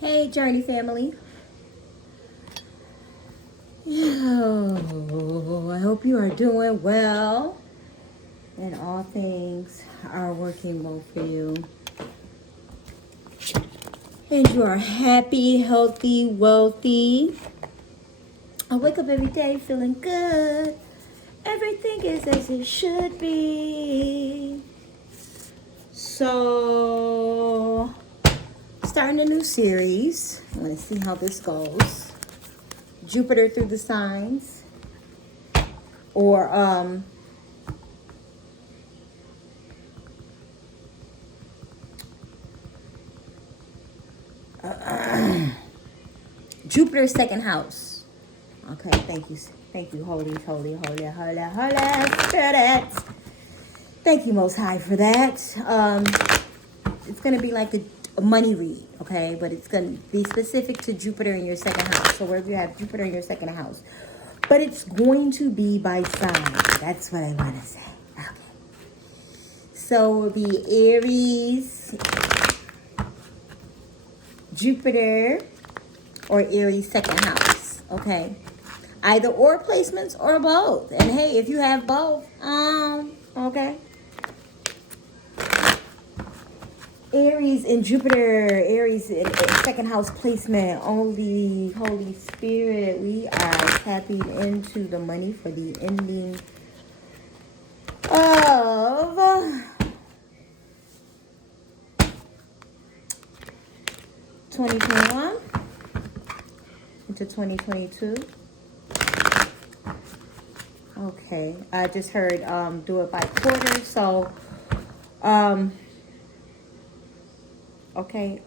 Hey, Journey family. I hope you are doing well and all things are working well for you. And you are happy, healthy, wealthy. I wake up every day feeling good. Everything is as it should be. So, starting a new series. I want to see how this goes. Jupiter through the signs, or Jupiter's second house. Okay, thank you, holy spirit. Thank you, Most High, for that. It's gonna be like a money read, okay, but it's gonna be specific to Jupiter in your second house. So wherever you have Jupiter in your second house, but it's going to be by sign. That's what I want to say. Okay. So it will be Aries, Jupiter, or Aries second house. Okay. Either or placements or both. And hey, if you have both, okay. Aries and Jupiter, Aries in second house placement. Only Holy Spirit, we are tapping into the money for the ending of 2021 into 2022. Okay, I just heard do it by quarter. So okay,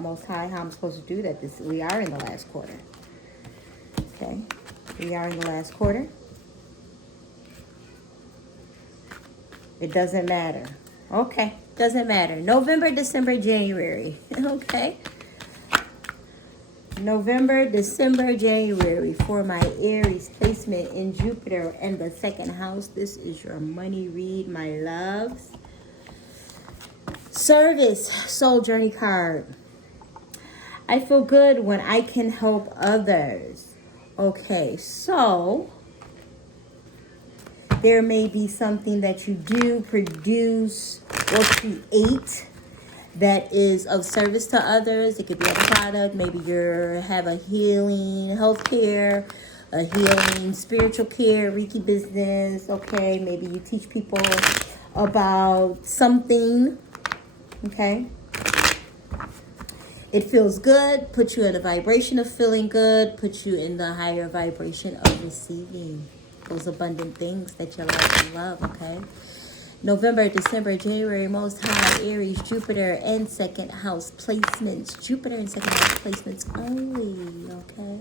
Most High, how I'm supposed to do that? We are in the last quarter. Okay, we are in the last quarter. It doesn't matter. Okay, doesn't matter. November, December, January. Okay. November, December, January for my Aries placement in Jupiter and the second house. This is your money read, my loves. Service, soul journey card. I feel good when I can help others. Okay, so there may be something that you do, produce, or create that is of service to others. It could be a product. Maybe you have a healing healthcare, a healing spiritual care, Reiki business. Okay, maybe you teach people about something. Okay, it feels good. Puts you in a vibration of feeling good. Puts you in the higher vibration of receiving those abundant things that you like and love. Okay. November, December, January, Most High, Aries, Jupiter, and second house placements. Jupiter and second house placements only, okay?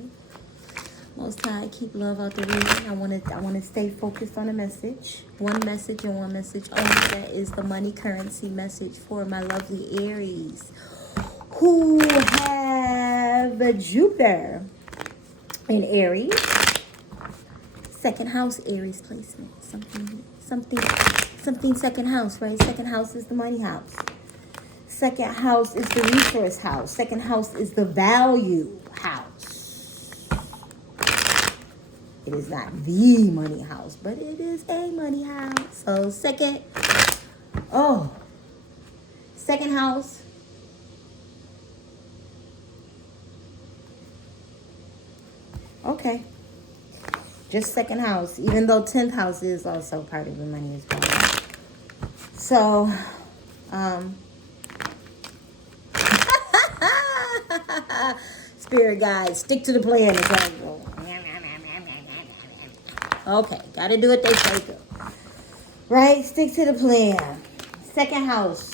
Most High, keep love out the reading. I want to stay focused on a message. One message and one message only. That is the money currency message for my lovely Aries who have Jupiter in Aries. Second house Aries placement. Something second house, right? Second house is the money house. Second house is the resource house. Second house is the value house. It is not the money house, but it is a money house. So second house. Okay. Just second house, even though 10th house is also part of the money as well. So, spirit guides, stick to the plan. Okay, gotta do what they say to. Right? Stick to the plan. Second house,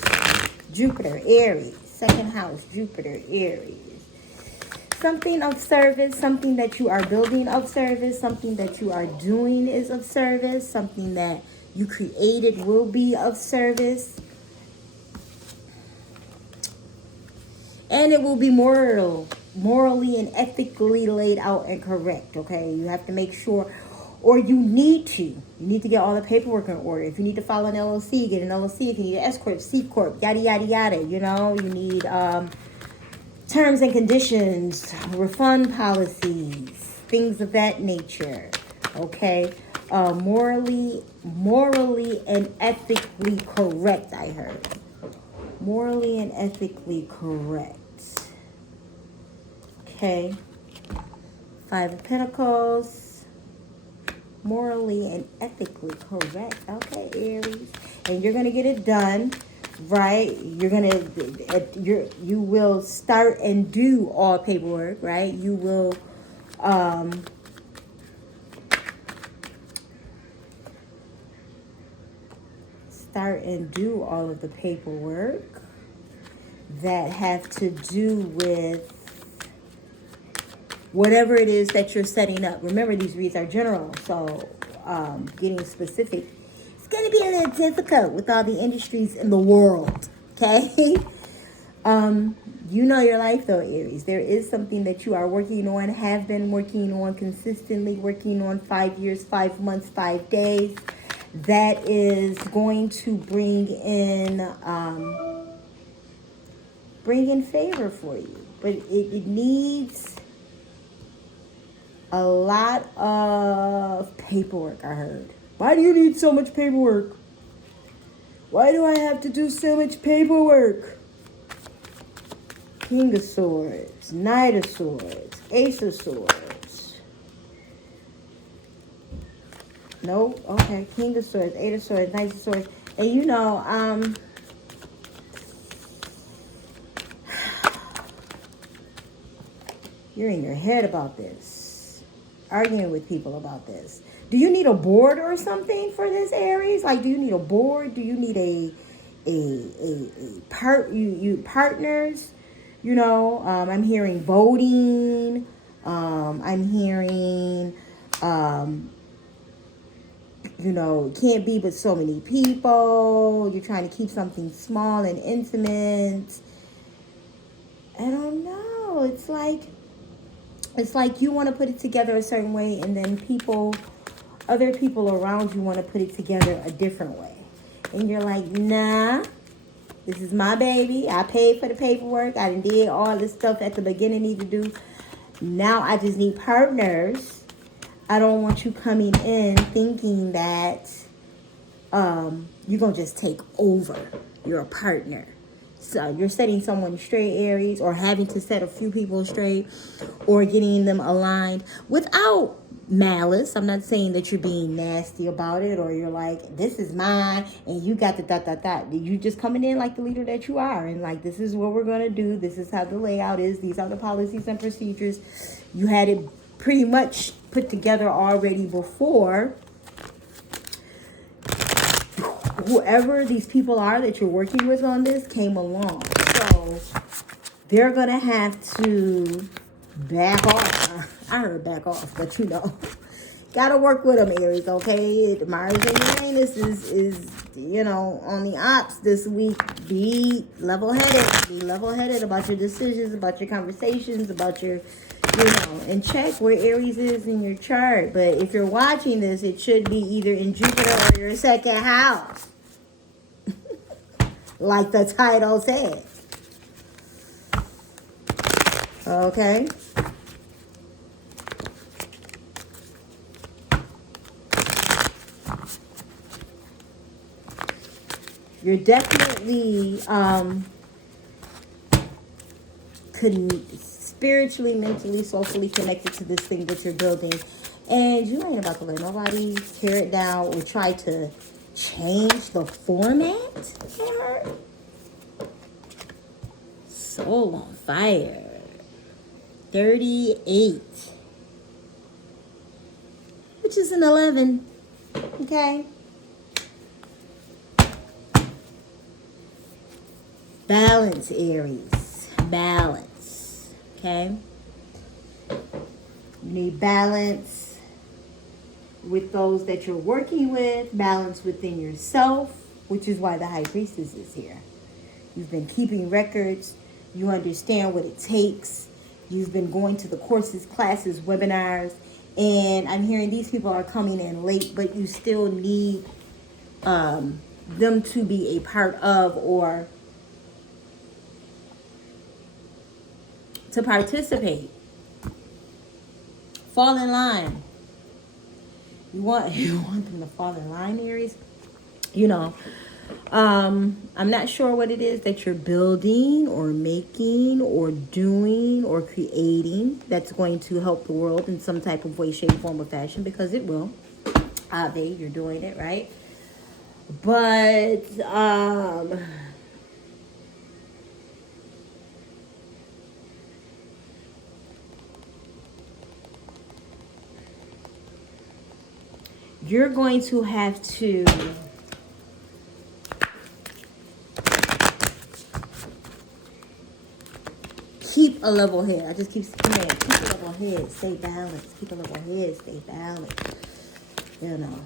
Jupiter, Aries. Second house, Jupiter, Aries. Something of service, something that you are building of service, something that you are doing is of service, something that you created will be of service. And it will be morally and ethically laid out and correct, okay? You have to make sure, or you need to get all the paperwork in order. If you need to file an LLC, get an LLC. If you need an S Corp, C Corp, yada, yada, yada, you know, you need terms and conditions, refund policies, things of that nature. Okay, morally and ethically correct. I heard morally and ethically correct. Okay, Five of Pentacles, morally and ethically correct. Okay, Aries, and you're gonna get it done. Right, you will start and do all paperwork. Right, you will start and do all of the paperwork that have to do with whatever it is that you're setting up. Remember, these reads are general, so getting specific, it's going to be a little difficult with all the industries in the world, okay? You know your life, though, Aries. There is something that you are working on, have been working on, consistently working on 5 years, 5 months, 5 days. That is going to bring in favor for you. But it needs a lot of paperwork, I heard. Why do you need so much paperwork? Why do I have to do so much paperwork? King of Swords, Knight of Swords, Ace of Swords. No, okay. King of Swords, Eight of Swords, Knight of Swords. And you know, you're in your head about this. Arguing with people about this. Do you need a board or something for this, Aries? Like, do you need a board? Do you need partners? You know, I'm hearing voting. I'm hearing, you know, can't be but so many people. You're trying to keep something small and intimate. I don't know. It's like you want to put it together a certain way, and then other people around you want to put it together a different way. And you're like, nah. This is my baby. I paid for the paperwork. I did all this stuff at the beginning need to do. Now I just need partners. I don't want you coming in thinking that you're going to just take over. You're a partner. So you're setting someone straight, Aries, or having to set a few people straight, or getting them aligned without malice. I'm not saying that you're being nasty about it, or you're like, this is mine and you got the ... You just coming in like the leader that you are, and like, this is what we're going to do. This is how the layout is. These are the policies and procedures. You had it pretty much put together already before. Whoever these people are that you're working with on this came along. So they're going to have to back off. I heard back off, but you know. Got to work with them, Aries, okay? Mars and Uranus is, you know, on the ops this week. Be level-headed. Be level-headed about your decisions, about your conversations, about your, you know, and check where Aries is in your chart. But if you're watching this, it should be either in Jupiter or your second house. Like the title said. Okay? You're definitely spiritually, mentally, socially connected to this thing that you're building. And you ain't about to let nobody tear it down or try to change the format. Soul on fire. 38. Which is an 11. Okay? Balance, Aries. Balance. Okay? You need balance with those that you're working with, balance within yourself, which is why the High Priestess is here. You've been keeping records. You understand what it takes. You've been going to the courses, classes, webinars, and I'm hearing these people are coming in late, but you still need them to be a part of, or to participate. Fall in line. You want them to fall in line, Aries? You know, I'm not sure what it is that you're building or making or doing or creating that's going to help the world in some type of way, shape, form, or fashion, because it will. You're doing it, right? But you're going to have to keep a level head. I just keep saying, keep a level head, stay balanced. Keep a level head, stay balanced. You know,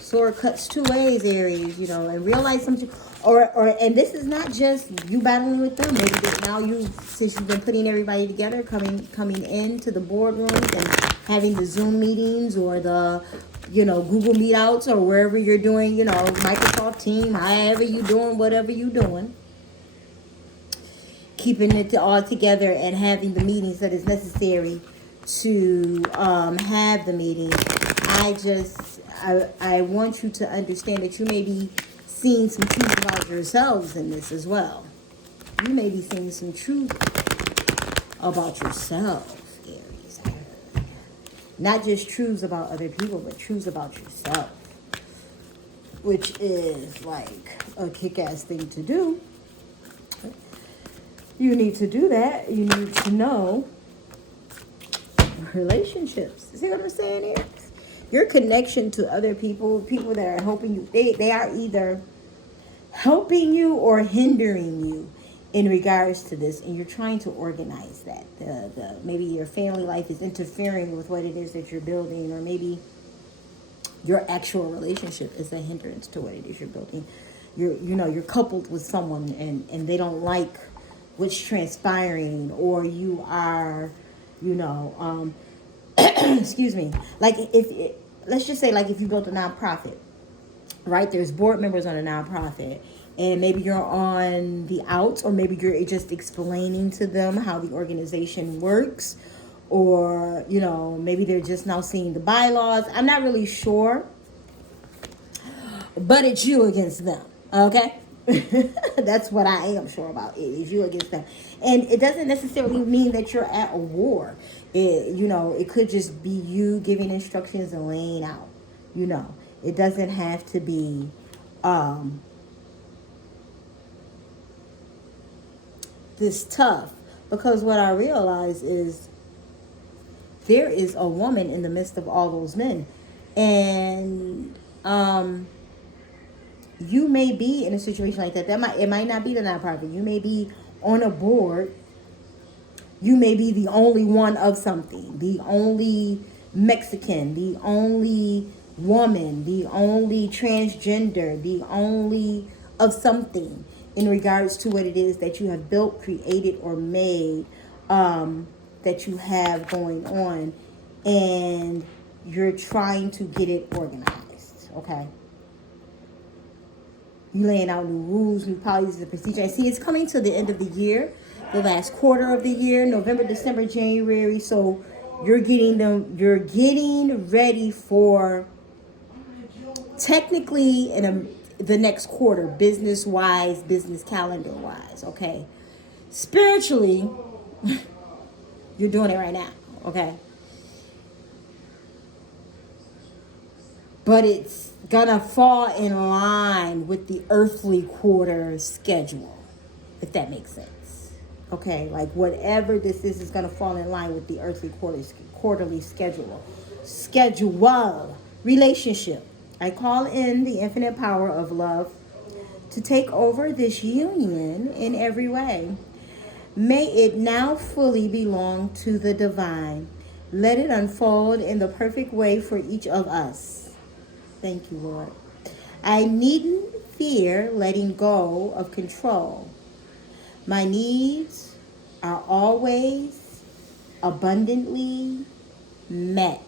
sword cuts two ways, Aries. You know, and realize something. And this is not just you battling with them. Maybe now since you've been putting everybody together, coming into the boardrooms and having the Zoom meetings or the, Google Meetouts or wherever you're doing, Microsoft Team, however you doing, whatever you doing. Keeping it all together and having the meetings that is necessary to have the meetings. I want you to understand that you may be seeing some truth about yourselves in this as well. You may be seeing some truth about yourself, Aries. Not just truths about other people, but truths about yourself, which is like a kick-ass thing to do. You need to do that. You need to know relationships. See what I'm saying here? Your connection to other people that are helping you, they are either helping you or hindering you in regards to this, and you're trying to organize that. Maybe your family life is interfering with what it is that you're building, or maybe your actual relationship is a hindrance to what it is you're building. You're coupled with someone and they don't like what's transpiring, or you are, excuse me, like let's just say, like if you built a nonprofit, right? There's board members on a nonprofit, and maybe you're on the outs, or maybe you're just explaining to them how the organization works, or maybe they're just now seeing the bylaws. I'm not really sure, but it's you against them, okay? That's what I am sure about. It is you against them, and it doesn't necessarily mean that you're at a war. It could just be you giving instructions and laying out. It doesn't have to be this tough, because what I realize is there is a woman in the midst of all those men, and you may be in a situation like that. It might not be the nonprofit. You may be on a board. You may be the only one of something, the only Mexican, the only woman, the only transgender, the only of something in regards to what it is that you have built, created, or made, that you have going on, and you're trying to get it organized, okay? You laying out new rules, new policies, and procedures. I see it's coming to the end of the year, the last quarter of the year, November, December, January. So you're getting ready for technically the next quarter, business-wise, business calendar-wise, okay? Spiritually, you're doing it right now, okay? But it's gonna fall in line with the earthly quarter schedule, if that makes sense. Okay, like whatever this is gonna fall in line with the earthly quarterly schedule. Relationship. I call in the infinite power of love to take over this union in every way. May it now fully belong to the divine. Let it unfold in the perfect way for each of us. Thank you, Lord. I needn't fear letting go of control. My needs are always abundantly met.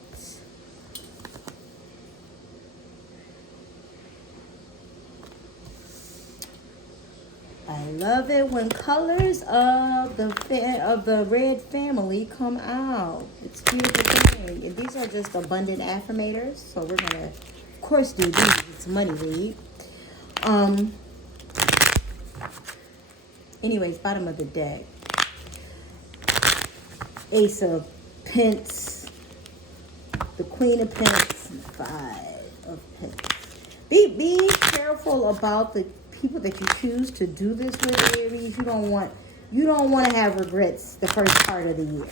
I love it when colors of the red family come out. It's beautiful. And these are just abundant affirmators. So we're gonna, of course, do these. It's money read. Anyways, bottom of the deck. Ace of Pence, the Queen of Pence, and 5 of Pence. Be careful about the people that you choose to do this with, Aries. You don't want to have regrets the first part of the year.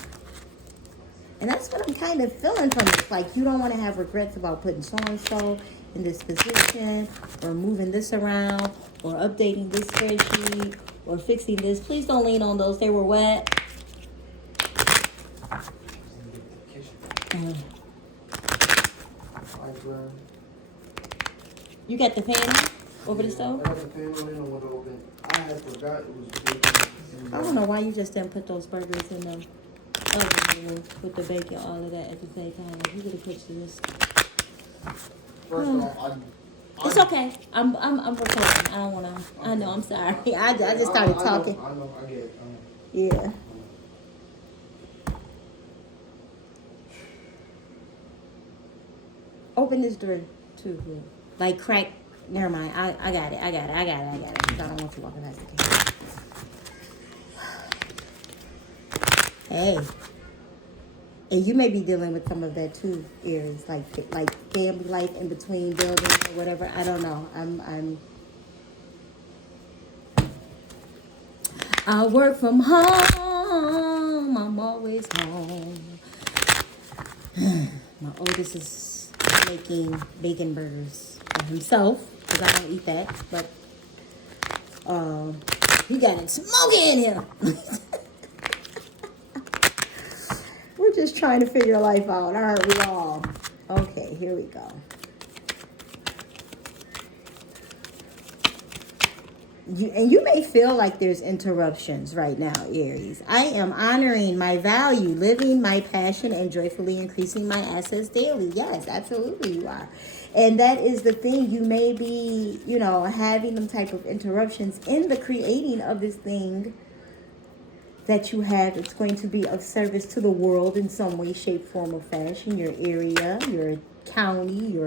And that's what I'm kind of feeling from this. Like, you don't want to have regrets about putting so-and-so in this position, or moving this around, or updating this spreadsheet, or fixing this. Please don't lean on those. They were wet. You got the fan over the stove? I got the fan on and water open. I had forgot it was bacon. I don't know why you just didn't put those burgers in the oven with the bacon, all of that at the same time. You could have put this. First of all, it's okay. I'm recording. I don't wanna. I know. I'm sorry. I just started talking. I know. I get it. Yeah. Open this door too. Yeah. Like crack. Never mind. I got it. I don't want you walking past the camera. Hey. And you may be dealing with some of that too, Aries. Like family life in between buildings or whatever. I don't know. I work from home. I'm always home. My oldest is making bacon burgers for himself, because I don't eat that. But he got it smoky in here. We're just trying to figure life out, aren't we all? Okay, here we go. You may feel like there's interruptions right now, Aries. I am honoring my value, living my passion, and joyfully increasing my assets daily. Yes, absolutely you are. And that is the thing. You may be, having them type of interruptions in the creating of this thing that you have. It's going to be of service to the world in some way, shape, form, or fashion. Your area, your county,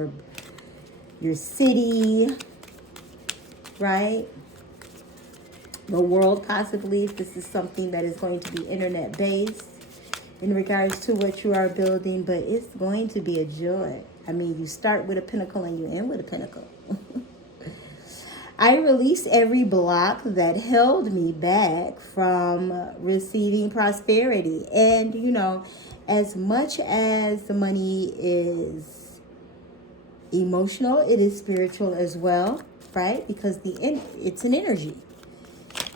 your city, right? The world, possibly, if this is something that is going to be internet based in regards to what you are building. But it's going to be a joy. I mean, you start with a pinnacle and you end with a pinnacle. I release every block that held me back from receiving prosperity. And, as much as the money is emotional, it is spiritual as well, right? Because it's an energy.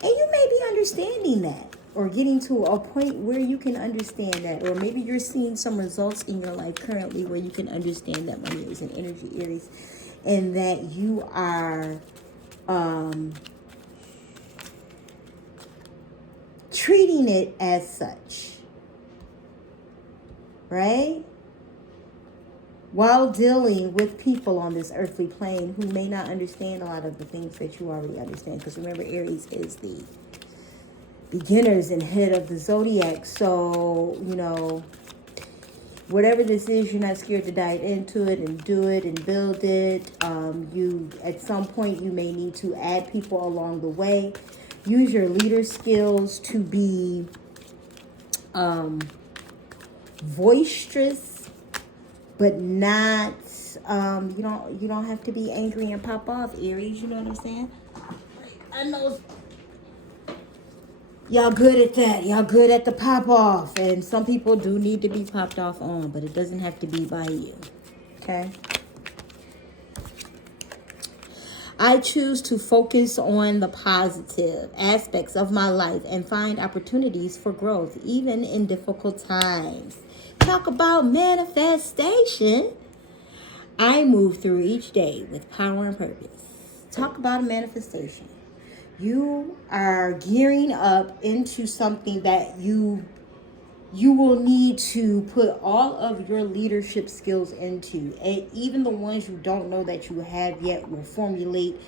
And you may be understanding that, or getting to a point where you can understand that. Or maybe you're seeing some results in your life currently where you can understand that money is an energy, Aries, and that you are treating it as such, right? While dealing with people on this earthly plane who may not understand a lot of the things that you already understand. Because remember, Aries is the beginners and head of the zodiac. So, whatever this is, you're not scared to dive into it and do it and build it. At some point, you may need to add people along the way. Use your leader skills to be boisterous, but not, you don't have to be angry and pop off, Aries. You know what I'm saying? I know y'all good at that. Y'all good at the pop off. And some people do need to be popped off on, but it doesn't have to be by you. Okay? I choose to focus on the positive aspects of my life and find opportunities for growth, even in difficult times. Talk about manifestation. I move through each day with power and purpose. Talk about a manifestation. You are gearing up into something that you will need to put all of your leadership skills into. And even the ones you don't know that you have yet will formulate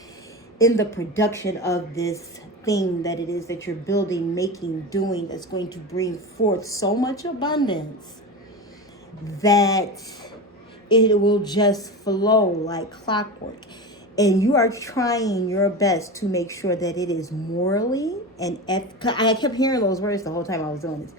in the production of this thing that it is that you're building, making, doing that's going to bring forth so much abundance that it will just flow like clockwork. And you are trying your best to make sure that it is morally and I kept hearing those words the whole time I was doing this.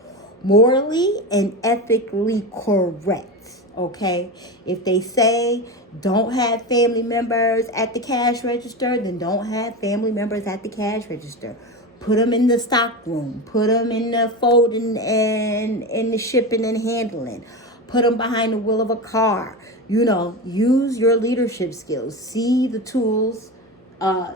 Morally and ethically correct. Okay? If they say don't have family members at the cash register, then don't have family members at the cash register. Put them in the stock room. Put them in the folding and in the shipping and handling. Put them behind the wheel of a car. You know, use your leadership skills. See the tools,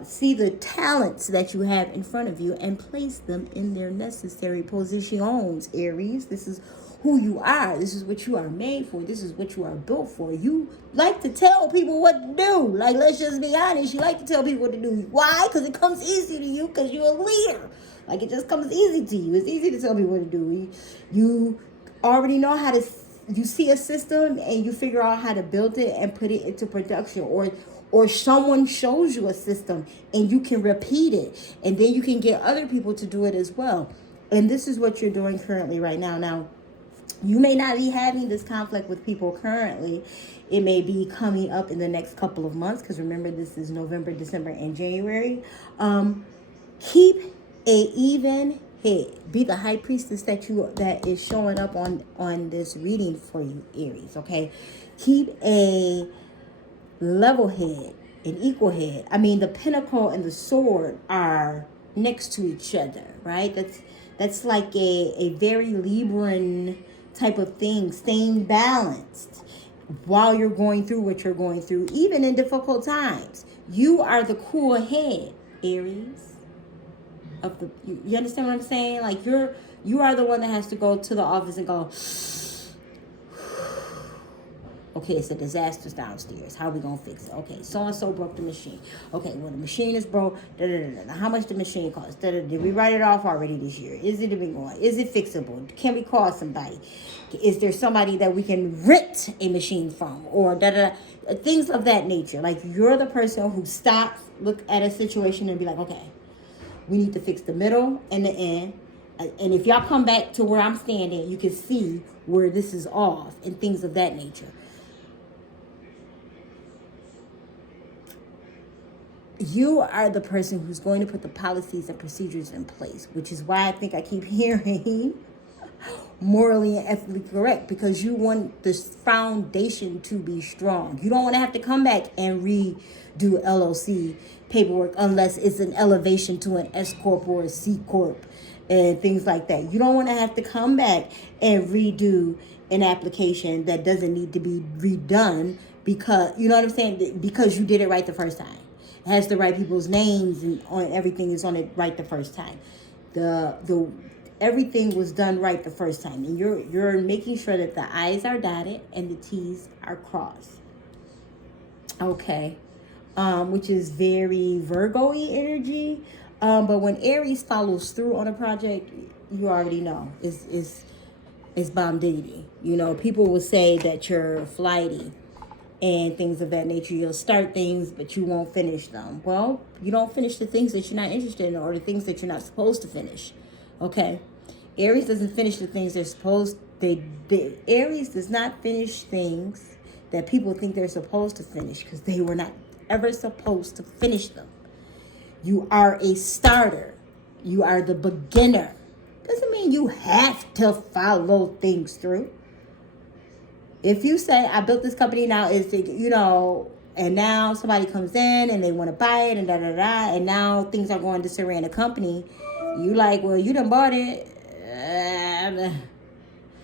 see the talents that you have in front of you and place them in their necessary positions, Aries. This is who you are. This is what you are made for. This is what you are built for. You like to tell people what to do. Like, let's just be honest. You like to tell people what to do. Why? Because it comes easy to you because you're a leader. Like, it just comes easy to you. It's easy to tell people what to do. You already know how to... You see a system and you figure out how to build it and put it into production, or someone shows you a system and you can repeat it, and then you can get other people to do it as well. And this is what you're doing currently right now. Now, you may not be having this conflict with people currently. It may be coming up in the next couple of months, because remember, this is November, December, and January. Keep a even head. Be the high priestess that is showing up on this reading for you, Aries. Okay, keep a level head, an equal head. I mean, the pentacle and the sword are next to each other, right? That's like a very Libran type of thing, staying balanced while you're going through what you're going through, even in difficult times. You are the cool head, Aries. You understand what I'm saying? Like, you are the one that has to go to the office and go, okay, it's a disaster downstairs. How are we going to fix it? Okay, so-and-so broke the machine. Okay, well, the machine is broke. How much the machine cost? Did we write it off already this year? Is it going? Is it fixable? Can we call somebody? Is there somebody that we can rent a machine from? Or things of that nature. Like, you're the person who stops, look at a situation and be like, okay, we need to fix the middle and the end. And if y'all come back to where I'm standing, you can see where this is off and things of that nature. You are the person who's going to put the policies and procedures in place, which is why I think I keep hearing morally and ethically correct, because you want this foundation to be strong. You don't want to have to come back and redo LLC paperwork unless it's an elevation to an S Corp or a C Corp and things like that. You don't want to have to come back and redo an application that doesn't need to be redone because, you know what I'm saying? Because you did it right the first time. It has the right people's names and on everything is on it right the first time. The everything was done right the first time, and you're making sure that the I's are dotted and the T's are crossed. Okay. Which is very Virgo-y energy. But when Aries follows through on a project, you already know it's bomb diggity. You know, people will say that you're flighty and things of that nature. You'll start things, but you won't finish them. Well, you don't finish the things that you're not interested in, or the things that you're not supposed to finish. Okay? Aries doesn't finish the things they're supposed. Aries does not finish things that people think they're supposed to finish, because they were not ever supposed to finish them. You are a starter. You are the beginner. Doesn't mean you have to follow things through. If you say, I built this company now, is to, you know, and now somebody comes in and they want to buy it and and now things are going disarray in the company. You like, well, you done bought it.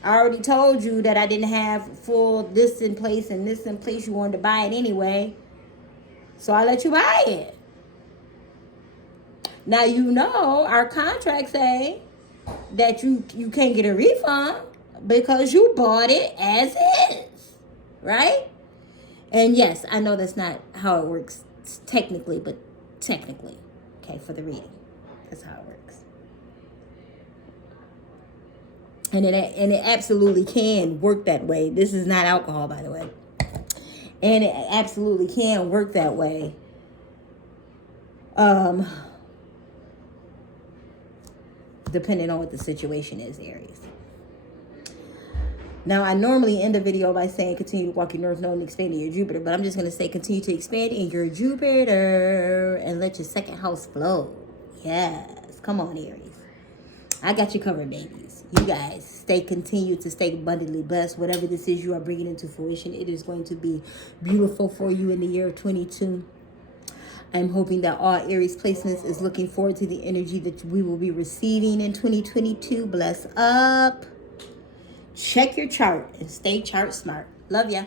I already told you that I didn't have full this in place and this in place. You wanted to buy it anyway. So I let you buy it. Now, you know, our contracts say that you can't get a refund because you bought it as is, right? And yes, I know that's not how it works technically, but technically, okay, for the reading, that's how it works. And it absolutely can work that way. This is not alcohol, by the way. And it absolutely can work that way. depending on what the situation is, Aries. Now, I normally end the video by saying continue to walk your North Node and expand in your Jupiter, but I'm just going to say continue to expand in your Jupiter and let your second house flow. Yes. Come on, Aries. I got you covered, babies. You guys continue to stay abundantly blessed. Whatever this is you are bringing into fruition, it is going to be beautiful for you in the year of 22. I'm hoping that all Aries placements is looking forward to the energy that we will be receiving in 2022. Bless up. Check your chart and stay chart smart. Love ya.